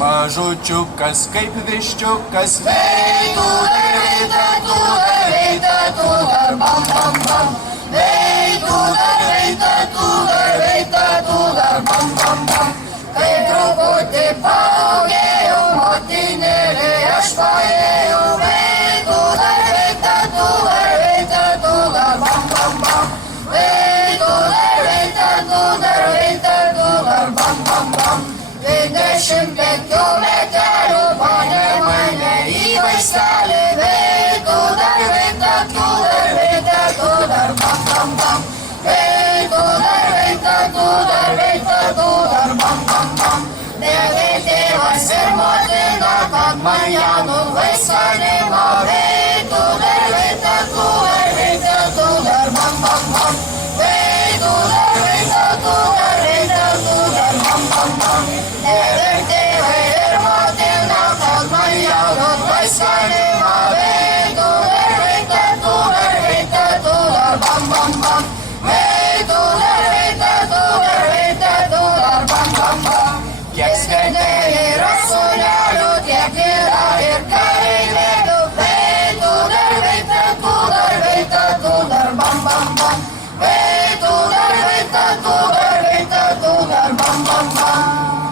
mažučiukas, kaip viščiukas. Veidų dar, bam, bam, bam. Veidų dar, bam, bam, bam. Kai truputį paaugėjau, motinėlė aš paėjau. Veidų dar, bam, bam, bam. Veidų dar, bam, bam, bam. 25 metelių mane į vaistelį. Veidų dar, bam, bam, bam. Veidų dar, bam, bam, bam. Dėvi tėvas ir motina, kad mane nuvaistalino. Veidų dar, bam, bam, bam. Veidų dar, bam, bam, bam. Dėvi tėvai ir motina, kad mane nuvaistalino.